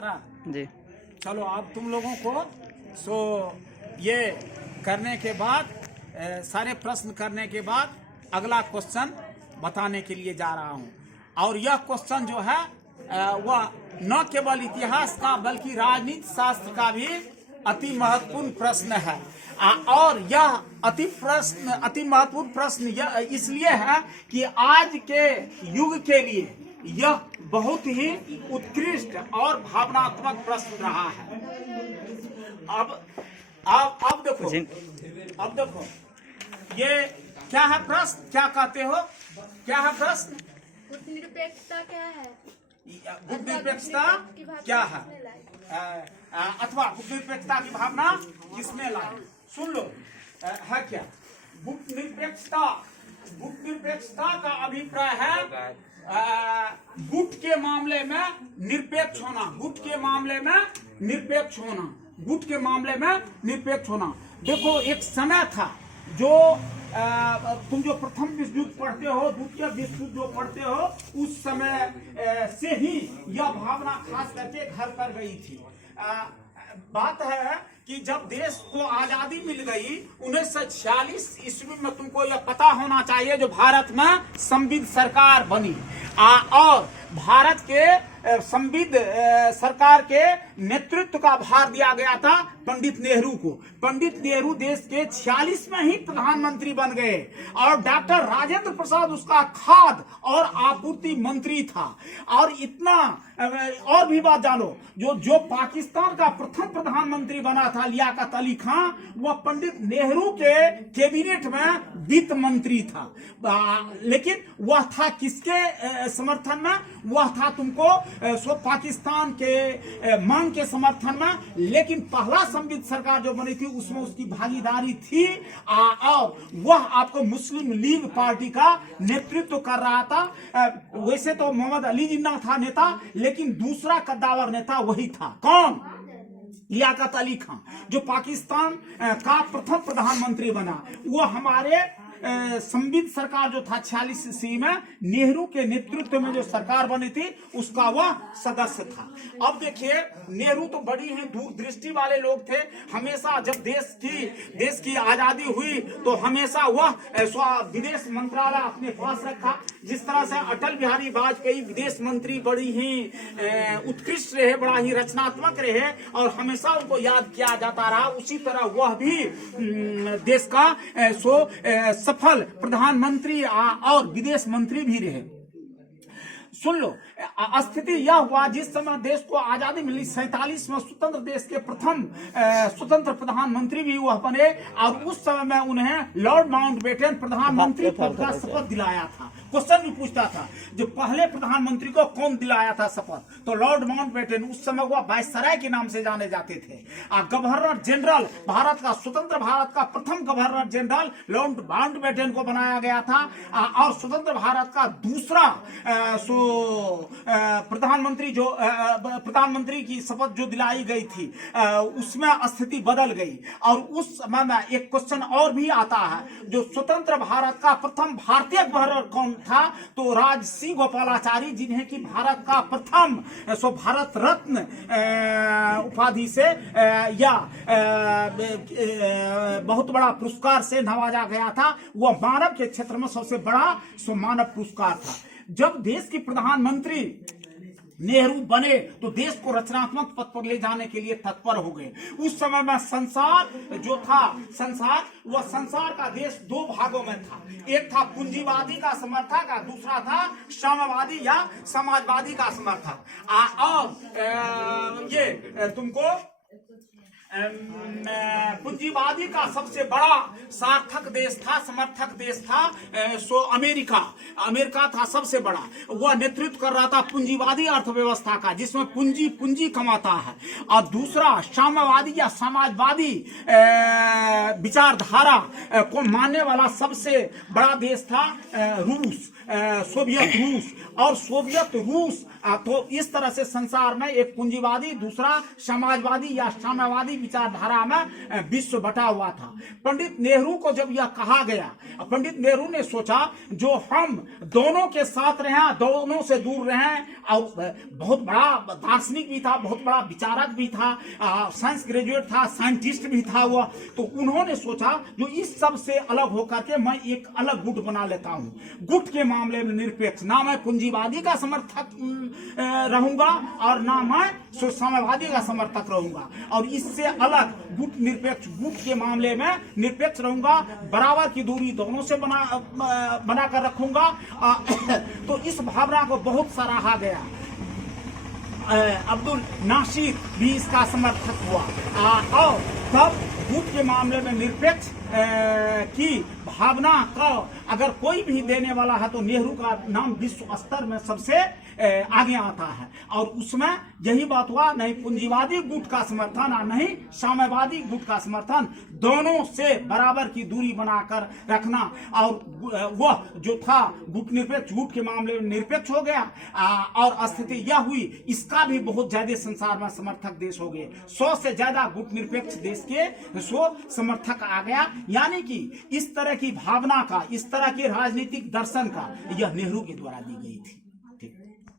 है ना जी। चलो अब तुम लोगों को ये करने के बाद सारे प्रश्न करने के बाद अगला क्वेश्चन बताने के लिए जा रहा हूँ। और यह क्वेश्चन जो है वह न केवल इतिहास का बल्कि राजनीति शास्त्र का भी अति महत्वपूर्ण प्रश्न है। और यह अति महत्वपूर्ण प्रश्न यह इसलिए है कि आज के युग के लिए यह बहुत ही उत्कृष्ट और भावनात्मक प्रश्न रहा है। अब देखो ये क्या है प्रश्न, क्या कहते हो, क्या है प्रश्न? निरपेक्षता क्या है? गुट निरपेक्षता क्या है अथवा गुट निरपेक्षता की भावना किसने लाई? सुन लो है क्या गुट निरपेक्षता का अभिप्राय है गुट के मामले में निरपेक्ष होना, गुट के मामले में निरपेक्ष होना, गुट के मामले में निरपेक्ष होना। देखो एक समय था जो तुम जो प्रथम विश्व युद्ध पढ़ते हो, द्वितीय विश्व युद्ध जो पढ़ते हो, उस समय से ही यह भावना खास करके घर कर गई थी। बात है कि जब देश को आजादी मिल गई 1946 ईस्वी में, तुमको यह पता होना चाहिए जो भारत में संविध सरकार बनी और भारत के संविध सरकार के नेतृत्व का भार दिया गया था पंडित नेहरू को। पंडित नेहरू देश के 46 में ही प्रधानमंत्री बन गए और डॉक्टर राजेंद्र प्रसाद उसका खाद्य और आपूर्ति मंत्री था। और इतना और भी बात जानो, जो पाकिस्तान का प्रथम प्रधानमंत्री बना था लियाकत अली खान, वह पंडित नेहरू के कैबिनेट में वित्त मंत्री था। लेकिन वह था किसके समर्थन में? वह था तुमको पाकिस्तान के मांग के समर्थन में। लेकिन पहला संविध सरकार जो बनी थी उसमें उसकी भागीदारी थी और वह आपको मुस्लिम लीग पार्टी का नेतृत्व कर रहा था। वैसे तो मोहम्मद अली जिन्ना था नेता, लेकिन दूसरा कद्दावर नेता वही था। कौन? लियाकत अली खान, जो पाकिस्तान का प्रथम प्रधानमंत्री बना। वो हमारे संविध सरकार जो था 46 ईस्वी में नेहरू के नेतृत्व में जो सरकार बनी थी उसका वह सदस्य था। अब देखिए नेहरू तो बड़ी ही दूरदृष्टि वाले लोग थे। हमेशा जब देश की आजादी हुई तो हमेशा वह विदेश मंत्रालय अपने पास रखा। जिस तरह से अटल बिहारी वाजपेयी विदेश मंत्री बड़ी ही उत्कृष्ट रहे, बड़ा ही रचनात्मक रहे और हमेशा उनको याद किया जाता रहा, उसी तरह वह भी देश का सफल प्रधानमंत्री और विदेश मंत्री भी रहे। सुन लो, स्थिति यह हुआ जिस समय देश को आजादी मिली 47 में स्वतंत्र देश के प्रथम स्वतंत्र प्रधानमंत्री भी वह बने और उस समय में उन्हें लॉर्ड माउंटबेटन प्रधानमंत्री पद का शपथ दिलाया था। क्वेश्चन भी पूछता था जो पहले प्रधानमंत्री को कौन दिलाया था शपथ, तो लॉर्ड माउंटबेटन। उस समय वह वायसराय के नाम से जाने जाते थे। गवर्नर जनरल भारत का, स्वतंत्र भारत का प्रथम गवर्नर जनरल लॉर्ड माउंटबेटन को बनाया गया था और स्वतंत्र भारत का दूसरा प्रधानमंत्री की शपथ जो दिलाई गई थी उसमें स्थिति बदल गई। और उस समय में एक क्वेश्चन और भी आता है जो स्वतंत्र भारत का प्रथम भारतीय गवर्नर कौन था, तो राजसिंह गोपालाचारी, जिन्हें कि भारत का प्रथम भारत रत्न उपाधि से या बहुत बड़ा पुरस्कार से नवाजा गया था। वह मानव के क्षेत्र में सबसे बड़ा मानव पुरस्कार था। जब देश के प्रधानमंत्री नेहरू बने तो देश को रचनात्मक पथ पर ले जाने के लिए तत्पर हो गए। उस समय में संसार जो था, वह संसार का देश दो भागों में था। एक था पूंजीवादी का समर्थक, दूसरा था साम्यवादी या समाजवादी का समर्थक। और ये तुमको पूंजीवादी का सबसे बड़ा सार्थक देश था, समर्थक देश था अमेरिका था सबसे बड़ा। वह नेतृत्व कर रहा था पूंजीवादी अर्थव्यवस्था का, जिसमें पूंजी कमाता है। और दूसरा साम्यवादी या समाजवादी विचारधारा को मानने वाला सबसे बड़ा देश था रूस। सोवियत रूस और सोवियत रूस तो इस तरह से संसार में एक पूंजीवादी, दूसरा समाजवादी या साम्यवादी विचारधारा में विश्व बटा हुआ था। पंडित नेहरू को जब यह कहा गया, पंडित नेहरू ने सोचा जो हम दोनों के साथ रहे, दोनों से दूर रहे, और बहुत बड़ा दार्शनिक भी था, बहुत बड़ा विचारक भी था, साइंस ग्रेजुएट था, साइंटिस्ट भी था वह। तो उन्होंने सोचा जो इस सब से अलग होकर के मैं एक अलग गुट बना लेता हूं, गुट के मामले में निरपेक्ष, ना मैं पूंजीवादी का समर्थक रहूंगा और ना मैं साम्यवादी का समर्थक रहूंगा, और इससे अलग गुट निरपेक्ष, गुट के मामले में निरपेक्ष रहूंगा, बराबर की दूरी दोनों से बना कर रखूंगा। तो इस भावना को बहुत सराहा गया। अब्दुल नासिर भी इसका समर्थक हुआ, और तब गुट के मामले में निरपेक्ष की भावना का अगर कोई भी देने वाला है तो नेहरू का नाम विश्व स्तर में सबसे आगे आता है। और उसमें यही बात हुआ, नहीं पूंजीवादी गुट का समर्थन और नहीं साम्यवादी गुट का समर्थन, दोनों से बराबर की दूरी बनाकर रखना। और वह जो था गुट निरपेक्ष, गुट के मामले में निरपेक्ष हो गया, और स्थिति यह हुई इसका भी बहुत ज्यादा संसार में समर्थक देश हो गए। 100 से ज्यादा गुट निरपेक्ष देश के 100 समर्थक आ गया। यानी कि इस तरह की भावना का, इस तरह के राजनीतिक दर्शन का यह नेहरू के द्वारा दी गई थी।